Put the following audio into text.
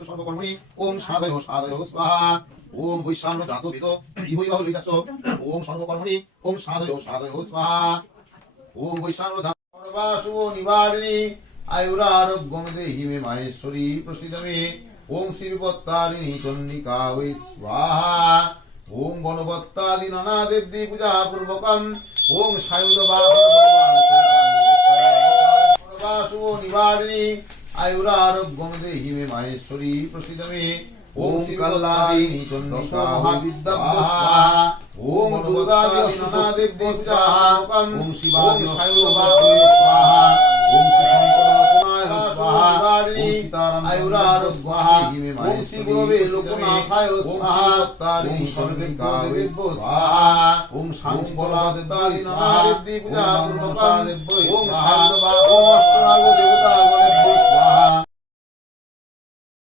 সর্বকর্মণি ওং সাধয় সাধয় স্বাহা ওং বৈশ্বান্ন জাতো বেদ ইহৈ বাহুল বিদাস ওং সর্বকর্মণি ওং সাধয় সাধয় স্বাহা ওং বৈশ্বান্ন জাতো সর্বাসু নিবারিণী আয়ুরারোগ্যং দেহি মে মাহেশ্বরী প্রসিদ মে ওং শ্রীবিপত্তারিণী চন্ডিকা ওই স্বাহা ওং গণপত্তাদি নানা দেবী পূজা পূর্বকম ওং সায়ুধ সর্বাসু নিবারিণী আয়ুরারোগ্যং দেহি মে মাহেশ্বরী প্রসিদ মে ওং কল্লাদিনী চন্ডিকা মহাবিদ্যা স্বাহা ওং দুর্গাদি নানা দেবী পূজা পূর্বকম ওং শিবাদি সায়ুধ স্বাহা ওং শ্রী স্বাহা ওং আয়ুরারোগ্যং ওং শ্রী গুরবে লোকনাথায় স্বাহা ওং সর্বেকায় স্বাহা ওং শাঙ্গলাদাদি নানা দেবী পূজা পূর্বকম ওং শারদবা ওং অষ্টনাগ দেবতা গণেভ্যো স্বাহা